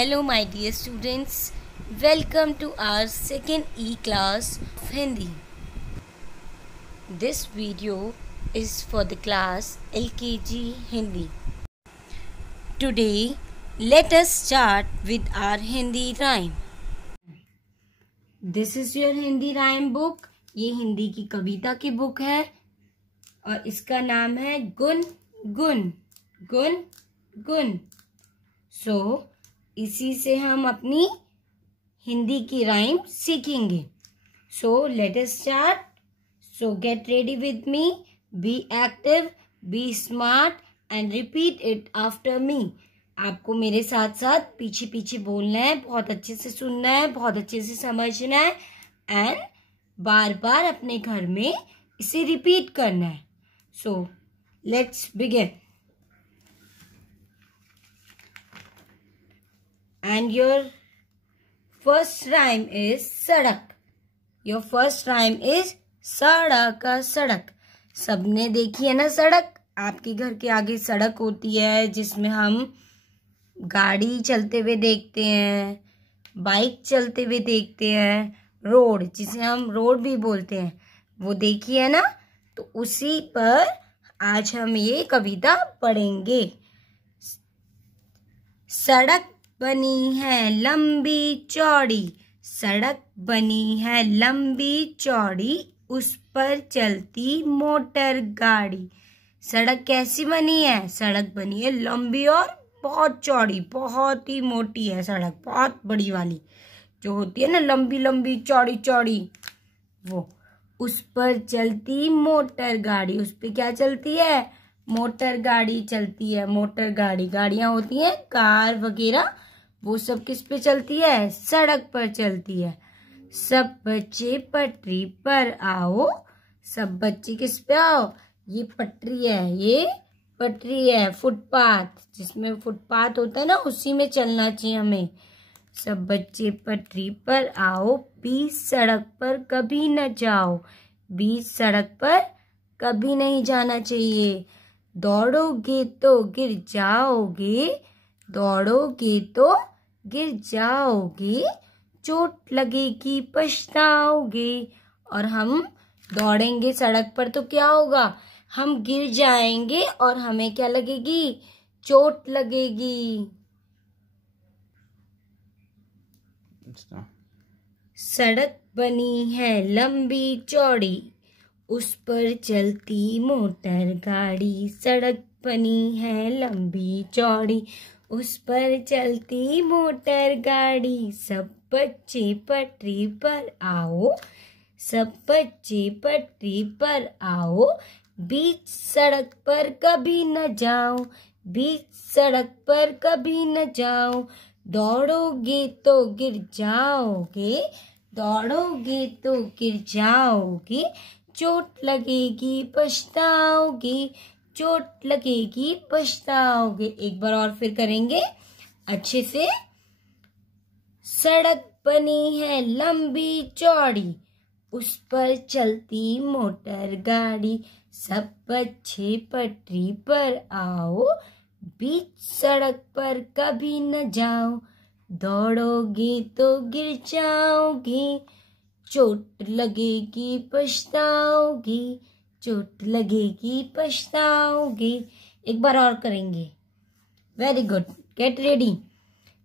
Hello my dear students, welcome to our second E-class of Hindi. This video is for the class LKG Hindi. Today, let us start with our Hindi rhyme. This is your Hindi rhyme book. ये हिंदी की कविता की book है और इसका नाम है गुन गुन गुन गुन। सो इसी से हम अपनी हिंदी की राइम सीखेंगे। So let us start. So get ready with me, be active, be smart and repeat it after me. आपको मेरे साथ साथ पीछे पीछे बोलना है, बहुत अच्छे से सुनना है, बहुत अच्छे से समझना है एंड बार बार अपने घर में इसे रिपीट करना है। So let's begin. And your first rhyme is सड़क। Your first rhyme is सड़क सड़क। सबने देखी है ना सड़क? आपके घर के आगे सड़क होती है जिसमें हम गाड़ी चलते हुए देखते हैं, बाइक चलते हुए देखते हैं, रोड जिसे हम रोड भी बोलते हैं, वो देखी है ना? तो उसी पर आज हम ये कविता पढ़ेंगे। सड़क बनी है लंबी चौड़ी, सड़क बनी है लंबी चौड़ी, उस पर चलती मोटर गाड़ी। सड़क कैसी बनी है? सड़क बनी है लंबी और बहुत चौड़ी, बहुत ही मोटी है सड़क, बहुत बड़ी वाली जो होती है ना, लंबी लंबी चौड़ी चौड़ी, वो। उस पर चलती मोटर गाड़ी, उस पर क्या चलती है? मोटर गाड़ी चलती है। मोटर गाड़ी, गाड़ियां होती हैं कार वगैरह, वो सब किस पे चलती है? सड़क पर चलती है। सब बच्चे पटरी पर आओ, सब बच्चे किस पे आओ? ये पटरी है, ये पटरी है, फुटपाथ, जिसमें फुटपाथ होता है ना, उसी में चलना चाहिए हमें। सब बच्चे पटरी पर आओ, बीच सड़क पर कभी न जाओ, बीच सड़क पर कभी नहीं जाना चाहिए। दौड़ोगे तो गिर जाओगे, दौड़ोगे तो गिर जाओगे, चोट लगेगी पछताओगे। और हम दौड़ेंगे सड़क पर तो क्या होगा? हम गिर जाएंगे और हमें क्या लगेगी? चोट लगेगी। सड़क बनी है लंबी चौड़ी, उस पर चलती मोटर गाड़ी। सड़क बनी है लंबी चौड़ी, उस पर चलती मोटर गाड़ी। सब बच्चे पटरी पर आओ, सब बच्चे पटरी पर आओ, बीच सड़क पर कभी न जाओ, बीच सड़क पर कभी न जाओ। दौड़ोगे तो गिर जाओगे, दौड़ोगे तो गिर जाओगे, चोट लगेगी पछताओगे, चोट लगेगी पछताओगे। एक बार और फिर करेंगे अच्छे से। सड़क बनी है लंबी चौड़ी, उस पर चलती मोटर गाड़ी। सब बच्चे पटरी पर आओ, बीच सड़क पर कभी न जाओ, दौड़ोगे तो गिर जाओगे, चोट लगेगी पछताओगे, चोट लगेगी पछताओगे। एक बार और करेंगे। Very good, get ready.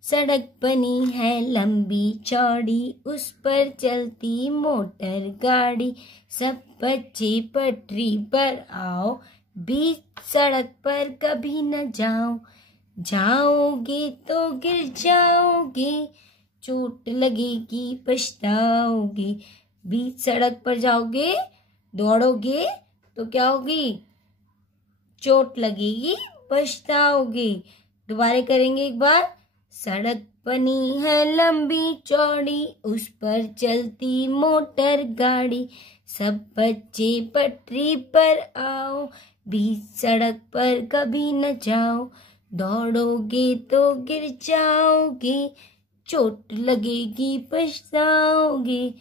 सड़क बनी है लंबी चौड़ी, उस पर चलती मोटर गाड़ी। सब बच्चे पटरी पर आओ, बीच सड़क पर कभी न जाओ, जाओगे तो गिर जाओगे, चोट लगेगी पछताओगे। बीच सड़क पर जाओगे, दौड़ोगे तो क्या होगी? चोट लगेगी, पछताओगे। दोबारा करेंगे एक बार। सड़क बनी है लंबी चौड़ी, उस पर चलती मोटर गाड़ी। सब बच्चे पटरी पर आओ, बीच सड़क पर कभी न जाओ, दौड़ोगे तो गिर जाओगे, चोट लगेगी पछताओगे।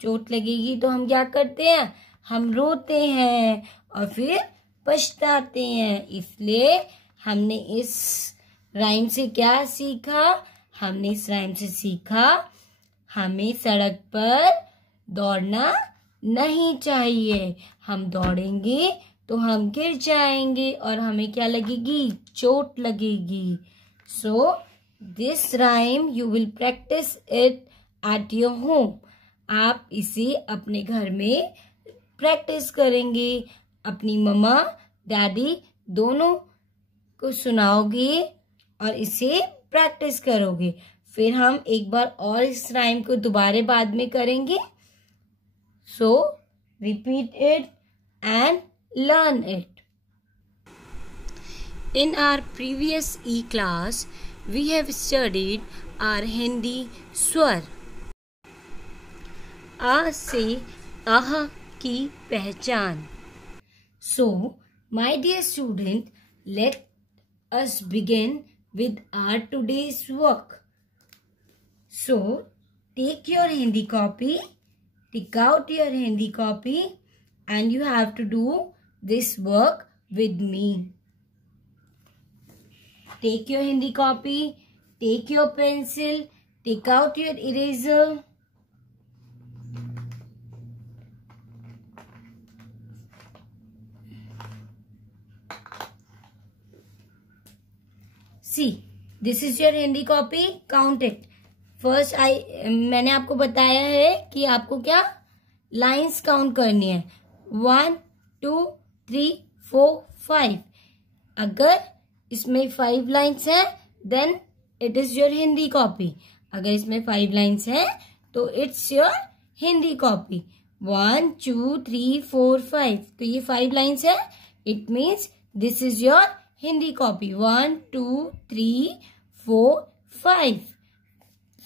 चोट लगेगी तो हम क्या करते हैं? हम रोते हैं और फिर पछताते हैं। इसलिए हमने इस राइम से क्या सीखा? हमने इस राइम से सीखा हमें सड़क पर दौड़ना नहीं चाहिए। हम दौड़ेंगे तो हम गिर जाएंगे और हमें क्या लगेगी, चोट लगेगी। So this rhyme you will practice it at your home. आप इसे अपने घर में प्रैक्टिस करेंगे, अपनी मम्मा डैडी दोनों को सुनाओगे और इसे प्रैक्टिस करोगे। फिर हम एक बार और इस राइम को दोबारा बाद में करेंगे। सो repeat it and learn it. In our previous E-class, we have studied our Hindi स्वर। आ से आह की पहचान। So, my dear student, let us begin with our today's work. So, take your Hindi copy, take out your Hindi copy, and you have to do this work with me. Take your Hindi copy, take your pencil, take out your eraser. See, this is your Hindi copy. Count it. First, मैंने आपको बताया है कि आपको क्या lines count करनी है। 1, 2, 3, 4, 5। अगर इसमें 5 लाइन्स हैं then it is your Hindi copy. अगर इसमें 5 लाइन्स हैं तो इट्स योर हिंदी कॉपी। 1, 2, 3, 4, 5। तो ये 5 लाइन्स है, it means this is your Hindi copy. 1, 2, 3, 4, 5।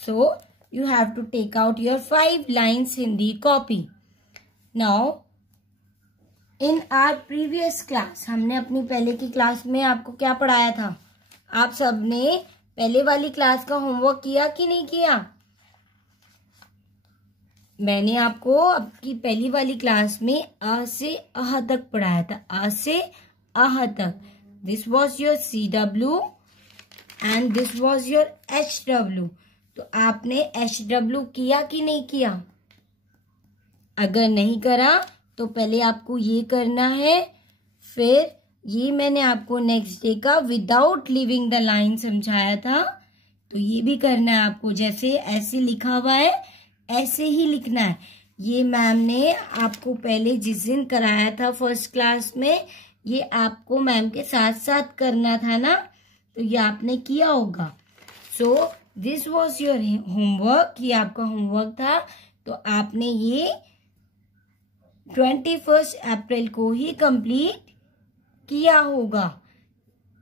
So you have to take out your 5 lines Hindi copy. Now in our previous class, हमने अपनी पहले की क्लास में आपको क्या पढ़ाया था? आप सबने पहले वाली क्लास का होमवर्क किया कि नहीं किया? मैंने आपको आपकी पहली वाली क्लास में अ से अह तक पढ़ाया था। अ से अह तक। This was your CW and this was your HW। तो आपने HW किया कि नहीं किया? अगर नहीं करा तो पहले आपको ये करना है, फिर ये मैंने आपको नेक्स्ट डे का विदाउट लीविंग द लाइन समझाया था, तो ये भी करना है आपको। जैसे ऐसे लिखा हुआ है ऐसे ही लिखना है। ये मैम ने आपको पहले जिस दिन कराया था फर्स्ट क्लास में, ये आपको मैम के साथ साथ करना था ना, तो ये आपने किया होगा। So this was your homework. ये आपका होमवर्क था। तो आपने ये 21 अप्रैल को ही कंप्लीट किया होगा।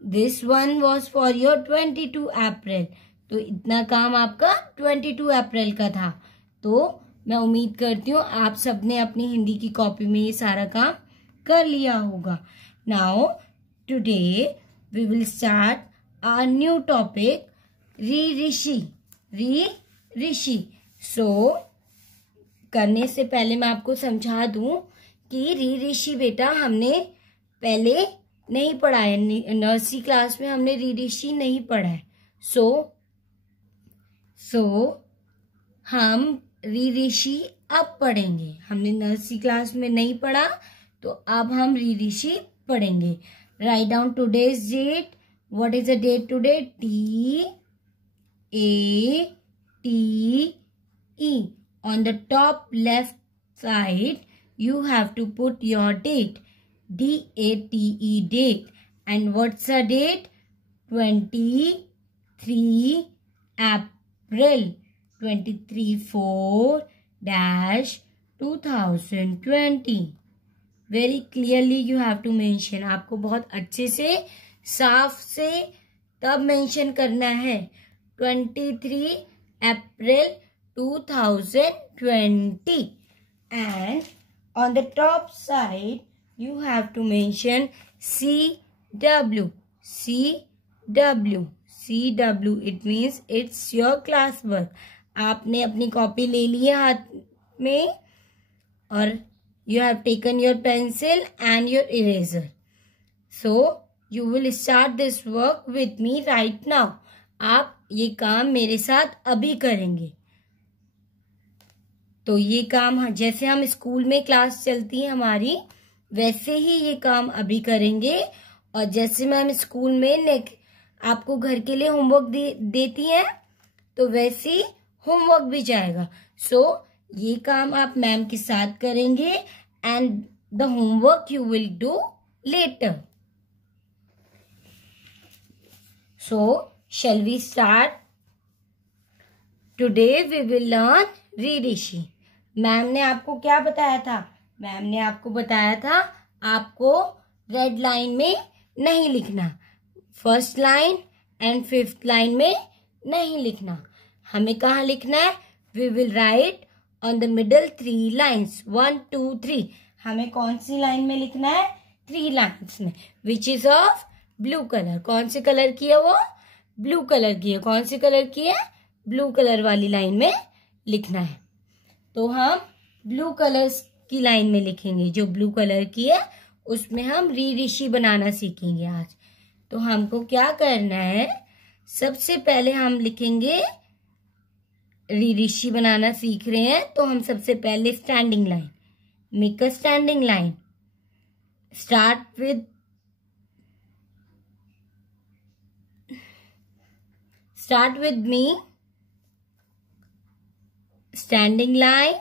This one was for your 22 अप्रैल। तो इतना काम आपका 22 अप्रैल का था। तो मैं उम्मीद करती हूँ आप सबने अपनी हिंदी की कॉपी में ये सारा काम कर लिया होगा। Now today we will start our new topic री ऋषि। सो करने से पहले मैं आपको समझा दूं कि री ऋषि बेटा हमने पहले नहीं पढ़ा है। नर्सरी क्लास में हमने री ऋषि नहीं पढ़ा है। सो हम री ऋषि अब पढ़ेंगे। हमने नर्सरी क्लास में नहीं पढ़ा, तो अब हम री ऋषि पढ़ेंगे। Write down today's date. What is the date today? DATE. On the top left side, you have to put your date. DATE, date. And what's the date? 23 April. 23/4-2020. Very clearly you have to mention. आपको बहुत अच्छे से साफ से तब mention करना है। 23 April 2020. And on the top side you have to mention CW. CW. It means it's your class work. आपने अपनी कॉपी ले ली है हाथ में और you have taken your pencil and your eraser. So you will start this work with me right now. आप ये काम मेरे साथ अभी करेंगे। तो ये काम जैसे हम स्कूल में क्लास चलती है हमारी, वैसे ही ये काम अभी करेंगे। और जैसे मैम स्कूल में आपको घर के लिए होमवर्क देती हैं, तो वैसे ही होमवर्क भी जाएगा। सो ये काम आप मैम के साथ करेंगे and the homework you will do later. So shall we start? Today we will learn रीरिशी। मैम ने आपको क्या बताया था? मैम ने आपको बताया था आपको रेड लाइन में नहीं लिखना, first line and fifth line में नहीं लिखना। हमें कहाँ लिखना है? We will write on the middle 3 lines, 1 2 3। हमें कौन सी लाइन में लिखना है? 3 लाइन्स में, which is of blue colour. कौन से कलर की है वो? ब्लू कलर की है। कौन सी कलर की है? ब्लू कलर वाली लाइन में लिखना है। तो हम ब्लू कलर की लाइन में लिखेंगे, जो ब्लू कलर की है उसमें हम रीरिशी बनाना सीखेंगे आज। तो हमको क्या करना है? सबसे पहले हम लिखेंगे, रीरिशी बनाना सीख रहे हैं तो हम सबसे पहले standing line, make a standing line, start with me, standing line.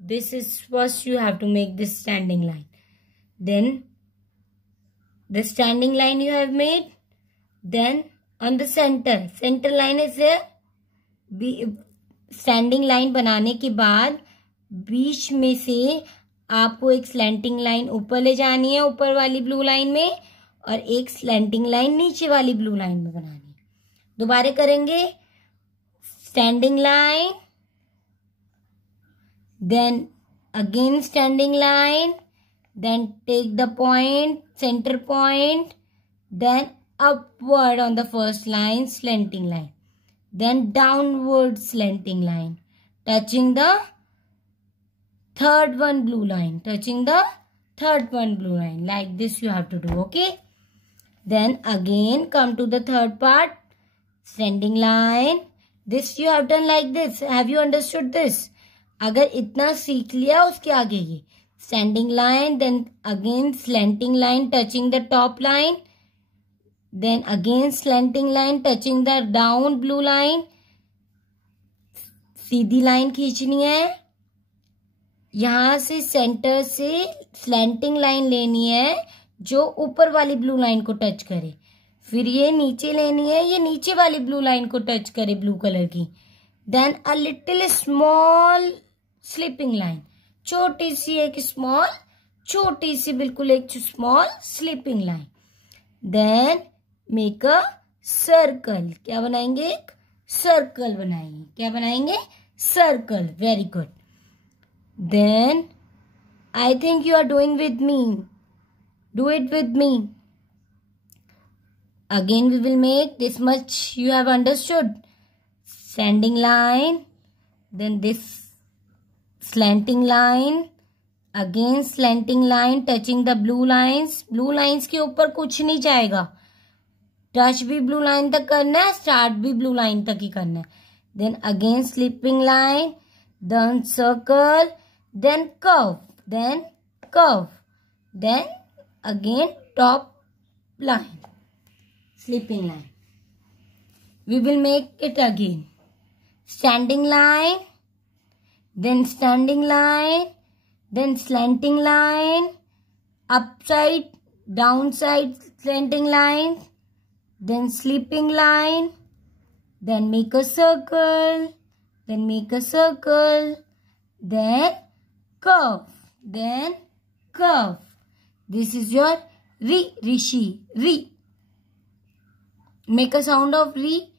This is first you have to make this standing line. Then the standing line you have made. Then on the center line is there. Standing line बनाने के बाद बीच में से आपको एक slanting line ऊपर ले जानी है, ऊपर वाली ब्लू लाइन में, और एक स्लैंटिंग लाइन नीचे वाली ब्लू लाइन में बनानी है। दोबारा करेंगे, standing line, then again standing line, then take the point, centre point, then upward on the first line, slanting line, then downward slanting line, touching the third one blue line, like this you have to do. Okay, then again come to the third part, standing line. This you have done like this. Have you understood this? अगर इतना सीख लिया, उसके आगे ये standing line, then again slanting line touching the top line, then again slanting line touching the down blue line. Sidhi line खींचनी है, यहां से सेंटर से स्लैंटिंग लाइन लेनी है जो ऊपर वाली ब्लू लाइन को टच करे, फिर ये नीचे लेनी है, ये नीचे वाली ब्लू लाइन को टच करे, ब्लू कलर की। Then a little small slipping line, छोटी सी बिल्कुल एक small slipping line. Then make a circle, क्या बनाएंगे? एक सर्कल बनाएंगे। क्या बनाएंगे? Circle. Very good. Then I think you are doing with me, do it with me. Again we will make this much you have understood. Standing line, then this slanting line, again slanting line touching the blue lines. Blue lines के ऊपर कुछ नहीं जाएगा, touch भी blue line तक करना है, start भी ब्लू लाइन तक ही करना है. Then again slipping line, then circle, then curve, then again top line, slipping line. We will make it again. Standing line, then standing line, then slanting line, upside, downside slanting line, then slipping line, then make a circle, then curve, This is your rishi, re. Make a sound of re,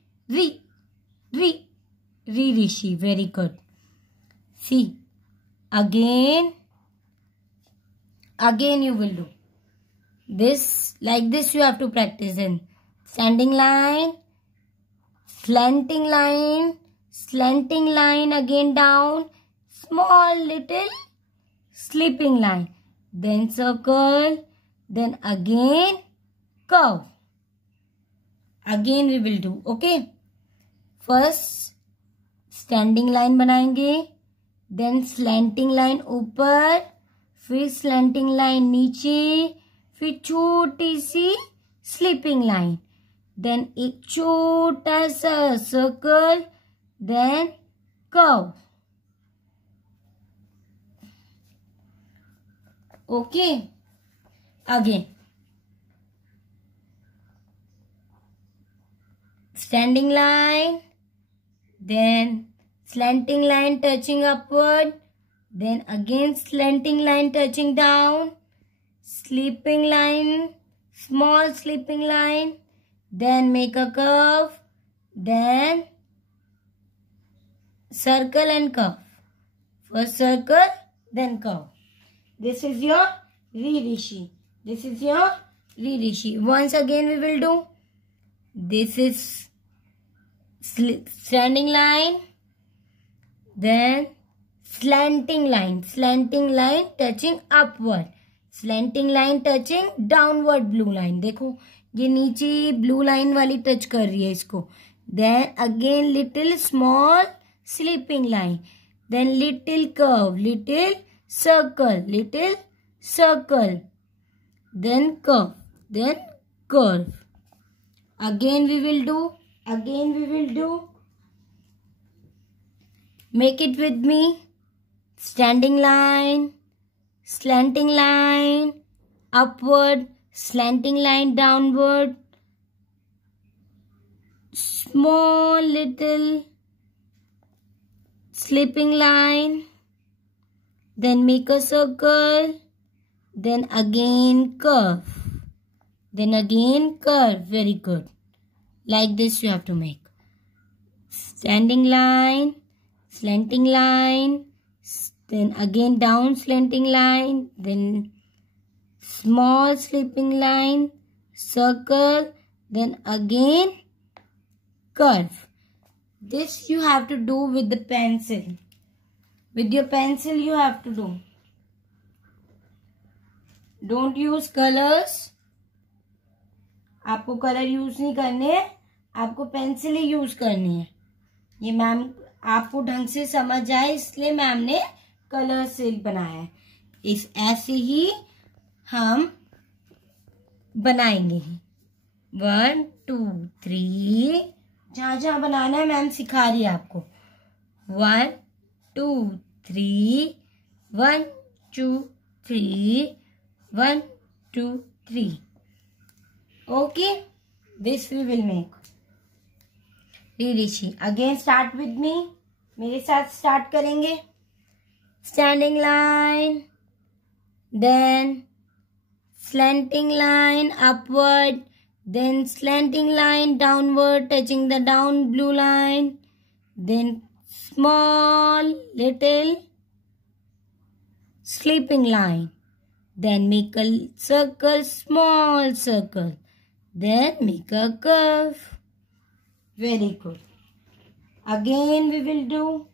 rishi. Very good. See, again you will do this. Like this you have to practice in standing line, slanting line, again down, small little slipping line, then circle, then again curve. Again we will do. Okay, first standing line बनाएंगे, then slanting line ऊपर, फिर slanting line नीचे, फिर छोटी सी sleeping line, then एक छोटा सा circle, then curve. Okay, again standing line, then slanting line touching upward, then again slanting line touching down, sleeping line, small sleeping line, then make a curve, then circle and curve. First circle, then curve. This is your Ririshi. This is your Ririshi. Once again we will do. This is standing line, then slanting line touching upward, slanting line touching downward blue line. देखो ये नीचे blue line वाली touch कर रही है इसको. Then again little small sleeping line, then little curve, little circle, then curve, then curve. Again we will do. Make it with me. Standing line, slanting line, upward, slanting line downward, small little sleeping line, then make a circle, then again curve, then again curve. Very good. Like this you have to make. Standing line, slanting line, then again down slanting line, then small sleeping line, circle, then again curve. This you have to do with the pencil. With your pencil you have to do. Don't use colors. आपको colour use नहीं करने हैं, आपको pencil ही use करनी है. ये ma'am आपको ढंग से समझ आए इसलिए मैम ने कलर से बनाया है. इस ऐसे ही हम बनाएंगे. 1 2 3 जहां जहां बनाना है मैम सिखा रही है आपको. 1 2 3 1 2 3 1 2 3. Okay, this we will make. Ririshi. Again start with me. मेरे साथ start करेंगे. Standing line, then slanting line upward, then slanting line downward touching the down blue line, then small little sleeping line, then make a circle, small circle, then make a curve. Very good. Again we will do.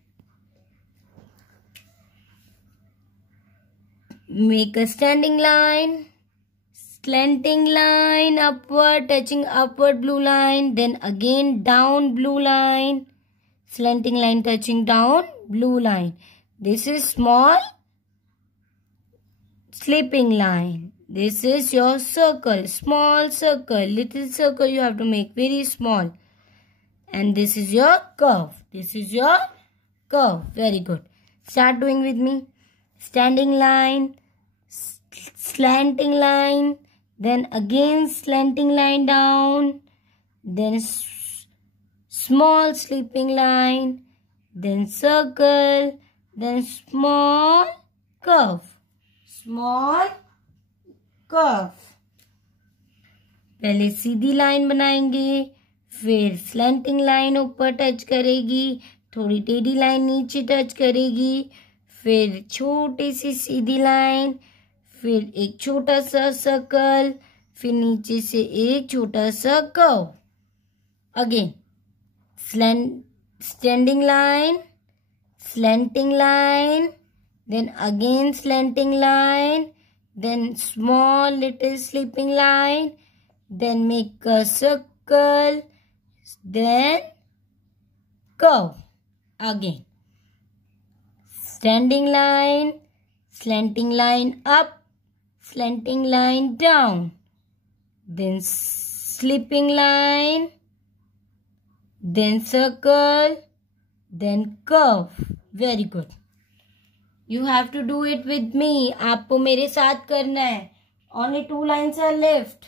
Make a standing line, slanting line upward touching upward blue line, then again down blue line, slanting line touching down blue line. This is small sleeping line. This is your circle, small circle, little circle you have to make very small. And this is your curve. This is your curve. Very good. Start doing with me. Standing line, slanting line, then again slanting line down, then small sleeping line, then circle, then small curve. Small curve. पहले सीधी line बनाएंगे, फिर slanting line ऊपर touch करेगी, थोड़ी टेढ़ी line नीचे touch करेगी, फिर छोटी सी सीधी लाइन, फिर एक छोटा सा सर्कल, फिर नीचे से एक छोटा सा curve. Again standing line, slanting line, then again slanting line, then small little sleeping line, then make a circle, then curve. Again, standing line, slanting line up, slanting line down, then slipping line, then circle, then curve. Very good. You have to do it with me. आपको मेरे साथ करना है. Only 2 lines are left.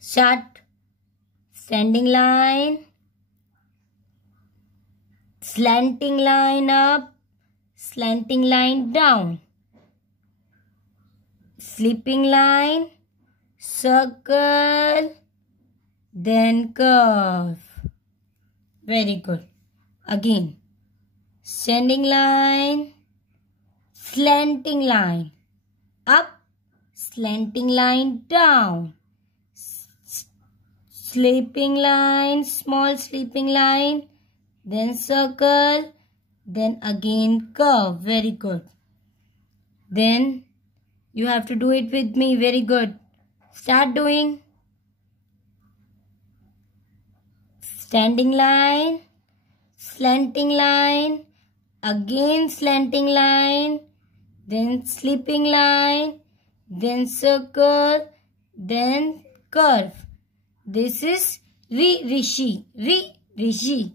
Start. Standing line, slanting line up, slanting line down, slipping line, circle, then curve. Very good. Again, standing line, slanting line up, slanting line down, slipping line, small slipping line, then circle, then again curve. Very good. Then you have to do it with me. Very good. Start doing. Standing line, slanting line, again slanting line, then slipping line, then circle, then curve. This is rishi. Rishi.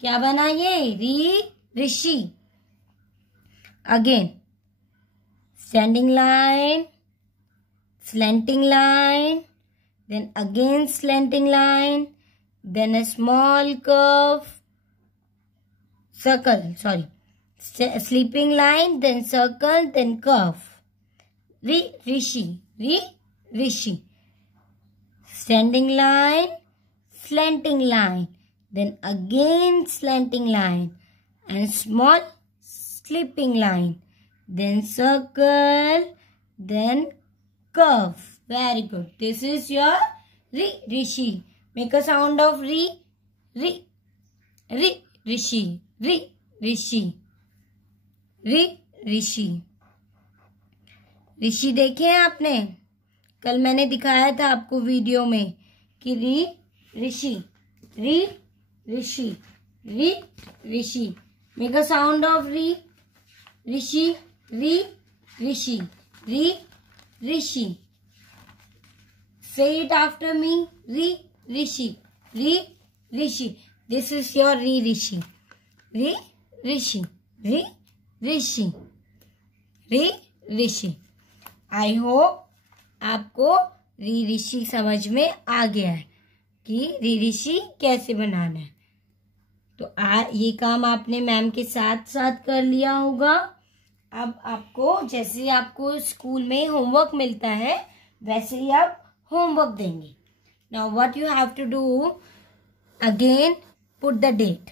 क्या बना ये? Rishi. Again, standing line, slanting line, then again slanting line, then a small curve, circle, slipping line, then circle, then curve. Rishi. Standing line, slanting line, then again slanting line, and small slipping line, then circle, then curve. Very good. This is your rishi. Make a sound of rishi. ऋषि देखे हैं आपने? कल मैंने दिखाया था आपको video में कि ऋषि. Make a sound of rishi. Rishi. Say it after me. Rishi. This is your rishi. Rishi. I hope आपको रिशी समझ में आ गया है कि रिशी कैसे बनाना है. तो ये काम आपने मैम के साथ साथ कर लिया होगा. अब आपको जैसे आपको स्कूल में होमवर्क मिलता है वैसे ही आप होमवर्क देंगे. Now what you have to do, again put the date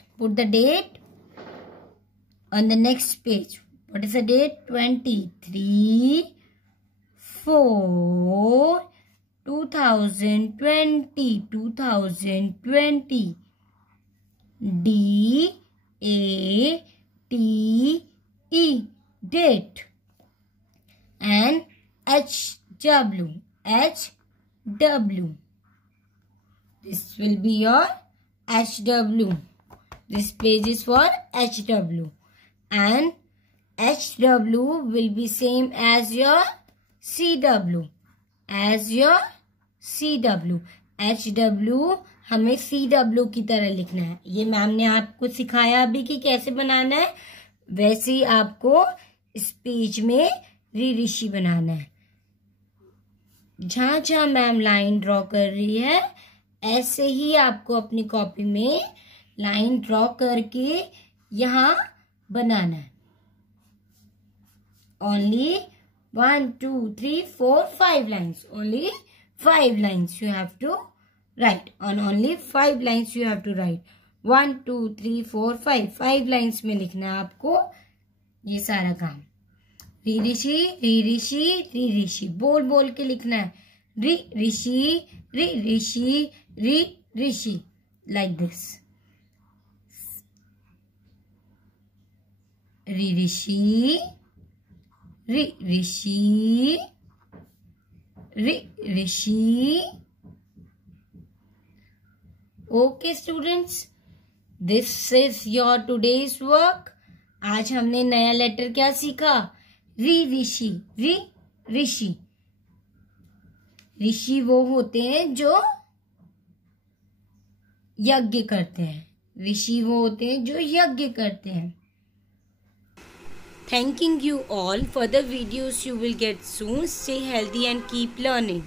on the next page. What is the date? 23/4/2020. DATE, date. And HW. This will be your HW. This page is for HW. And HW will be same as your CW. HW हमें CW की तरह लिखना है. ये ma'am ने आपको सिखाया अभी कि कैसे बनाना है. वैसे ही आपको इस पेज में रिशी बनाना है. जहां मैम लाइन ड्रॉ कर रही है ऐसे ही आपको अपनी कॉपी में लाइन ड्रॉ करके यहाँ बनाना है. Only 1, 2, 3, 4, 5 lines. Only 5 lines you have to write. On only 5 lines you have to write. 1, 2, 3, 4, 5. 5 lines में लिखना है आपको ये सारा काम. रिशी बोल के लिखना है. रिशी like this. Rishi. Okay, students. This is your today's work. आज हमने नया लेटर क्या सीखा? ऋषि। ऋषि। ऋषि वो होते हैं जो यज्ञ करते हैं। ऋषि वो होते हैं जो यज्ञ करते हैं। Thanking you all for the videos you will get soon. Stay healthy and keep learning.